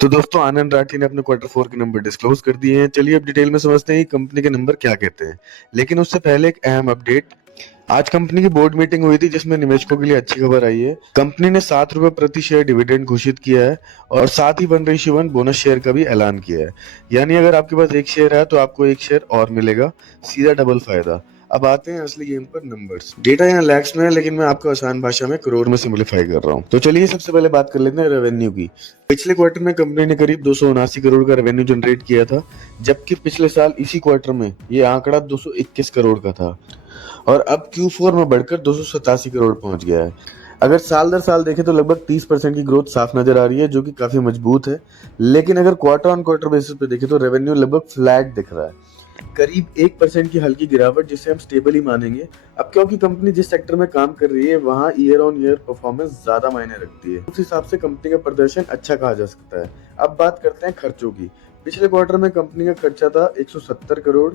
तो दोस्तों आनंद राठी ने अपने क्वार्टर फोर के नंबर डिस्क्लोज कर दिए हैं। चलिए अब डिटेल में समझते हैं कि कंपनी के नंबर क्या कहते हैं। लेकिन उससे पहले एक अहम अपडेट। आज कंपनी की बोर्ड मीटिंग हुई थी जिसमें निवेशकों के लिए अच्छी खबर आई है। कंपनी ने ₹7 प्रति शेयर डिविडेंड घोषित किया है और साथ ही 1:1 बोनस शेयर का भी ऐलान किया है। यानी अगर आपके पास एक शेयर है तो आपको एक शेयर और मिलेगा, सीधा डबल फायदा। अब आते हैं असली गेम पर। नंबर्स डेटा यहाँ लैक्स में है, लेकिन मैं आपको आसान भाषा में करोड़ में सिंप्लीफाई कर रहा हूँ। तो चलिए सबसे पहले बात कर लेते हैं रेवेन्यू की। पिछले क्वार्टर में कंपनी ने करीब 279 करोड़ का रेवेन्यू जनरेट किया था, जबकि पिछले साल इसी क्वार्टर में ये आंकड़ा 221 करोड़ का था और अब Q4 में बढ़कर 287 करोड़ पहुंच गया है। अगर साल दर साल देखें तो लगभग 30% की ग्रोथ साफ नजर आ रही है, जो कि काफी मजबूत है। लेकिन अगर क्वार्टर ऑन क्वार्टर बेसिस पे देखें तो रेवेन्यू लगभग फ्लैट दिख रहा है, करीब 1% की हल्की गिरावट, जिसे हम स्टेबल ही मानेंगे। अब क्योंकि कंपनी जिस सेक्टर में काम कर रही है वहां ईयर ऑन ईयर परफॉर्मेंस ज्यादा मायने रखती है, उस हिसाब से कंपनी का प्रदर्शन अच्छा कहा जा सकता है। अब बात करते हैं खर्चों की। पिछले क्वार्टर में कंपनी का खर्चा था 170 करोड़,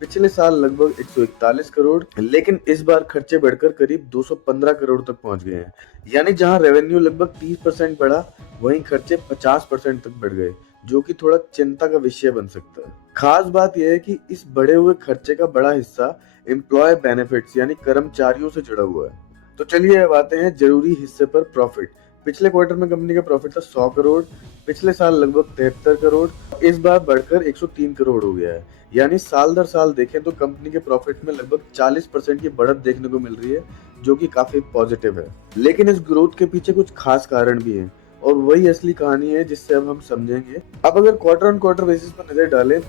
पिछले साल लगभग 141 करोड़, लेकिन इस बार खर्चे बढ़कर करीब 215 करोड़ तक पहुंच गए हैं। यानी जहां रेवेन्यू लगभग 30% बढ़ा, वहीं खर्चे 50% तक बढ़ गए, जो कि थोड़ा चिंता का विषय बन सकता है। खास बात यह है कि इस बढ़े हुए खर्चे का बड़ा हिस्सा एम्प्लॉय बेनिफिट्स यानी कर्मचारियों से जुड़ा हुआ है। तो चलिए अब आते हैं जरूरी हिस्से पर, प्रॉफिट। पिछले क्वार्टर में कंपनी का प्रॉफिट था 100 करोड़, पिछले साल लगभग 73 करोड़, इस बार बढ़कर 103 करोड़ हो गया है। यानी साल दर साल देखें तो कंपनी के प्रॉफिट में लगभग 40% की बढ़त देखने को मिल रही है, जो कि काफी पॉजिटिव है। लेकिन इस ग्रोथ के पीछे कुछ खास कारण भी हैं और वही असली कहानी है जिससे अब हम समझेंगे। अब अगर क्वार्टर ऑन क्वार्टर बेसिस पर नजर डालें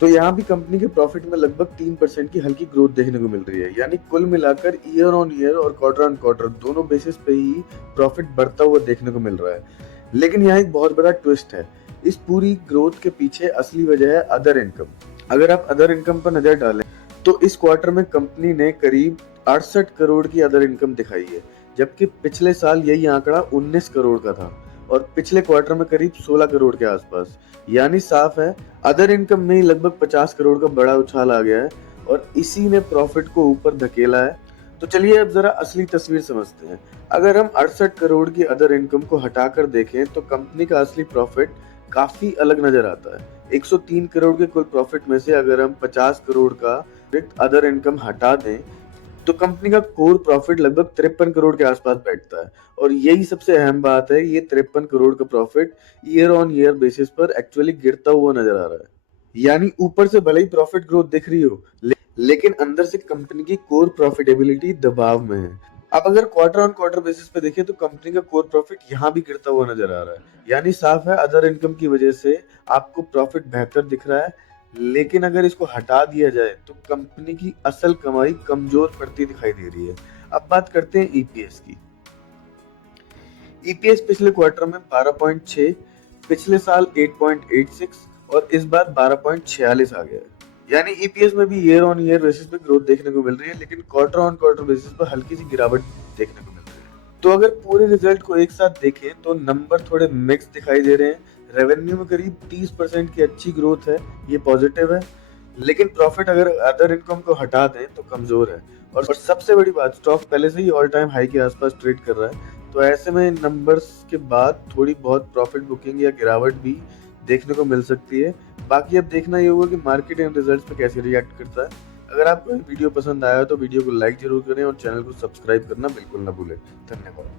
तो यहाँ भी कंपनी के प्रॉफिट में लगभग 3% की हल्की ग्रोथ देखने को मिल रही है। यानी कुल मिलाकर ईयर ऑन ईयर और क्वार्टर ऑन क्वार्टर दोनों बेसिस पे ही प्रॉफिट बढ़ता हुआ देखने को मिल रहा है। लेकिन यहाँ एक बहुत बड़ा ट्विस्ट है। इस पूरी ग्रोथ के पीछे असली वजह है अदर इनकम। अगर आप अदर इनकम पर नजर डालें तो इस क्वार्टर में कंपनी ने करीब 68 करोड़ की अदर इनकम दिखाई है, जबकि पिछले साल यही आंकड़ा 19 करोड़ का था और पिछले क्वार्टर में करीब 16 करोड़ के आसपास। यानी साफ है अदर इनकम में ही लगभग 50 करोड़ का बड़ा उछाल आ गया है और इसी ने प्रॉफिट को ऊपर धकेला है। तो चलिए अब जरा असली तस्वीर समझते हैं। अगर हम 68 करोड़ की अदर इनकम को हटाकर देखें तो कंपनी का असली प्रॉफिट काफी अलग नजर आता है। 103 करोड़ के कुल प्रॉफिट में से अगर हम 50 करोड़ का अदर इनकम हटा दें तो कंपनी का कोर प्रॉफिट लगभग 53 करोड़ के आसपास बैठता है। और यही सबसे अहम बात है, ये 53 करोड़ का profit year on year basis पर एक्चुअली गिरता हुआ नजर आ रहा है। यानी ऊपर से भले ही प्रॉफिट ग्रोथ दिख रही हो, लेकिन अंदर से कंपनी की कोर प्रॉफिटेबिलिटी दबाव में है। अब अगर क्वार्टर ऑन क्वार्टर बेसिस पे देखें तो कंपनी का कोर प्रॉफिट यहाँ भी गिरता हुआ नजर आ रहा है। यानी साफ है अदर इनकम की वजह से आपको प्रॉफिट बेहतर दिख रहा है, लेकिन अगर इसको हटा दिया जाए तो कंपनी की असल कमाई कमजोर पड़ती दिखाई दे रही है। अब बात करते हैं ईपीएस की। ईपीएस पिछले क्वार्टर में 12.6, पिछले साल 8.86 और इस बार 12.46 आ गया है। यानी ईपीएस में भी ईयर ऑन ईयर बेसिस पे ग्रोथ देखने को मिल रही है, लेकिन क्वार्टर ऑन क्वार्टर बेसिस पर हल्की सी गिरावट देखने को मिल रही है। तो अगर पूरे रिजल्ट को एक साथ देखें तो नंबर थोड़े मिक्स दिखाई दे रहे हैं। रेवेन्यू में करीब 30% की अच्छी ग्रोथ है, ये पॉजिटिव है। लेकिन प्रॉफिट अगर अदर इनकम को हटा दें तो कमजोर है। और सबसे बड़ी बात, स्टॉक पहले से ही ऑल टाइम हाई के आसपास ट्रेड कर रहा है। तो ऐसे में इन नंबर्स के बाद थोड़ी बहुत प्रॉफिट बुकिंग या गिरावट भी देखने को मिल सकती है। बाकी अब देखना ये होगा कि मार्केट इन रिजल्ट्स पे कैसे रिएक्ट करता है। अगर आपको ये वीडियो पसंद आया तो वीडियो को लाइक जरूर करें और चैनल को सब्सक्राइब करना बिल्कुल ना भूलें। धन्यवाद।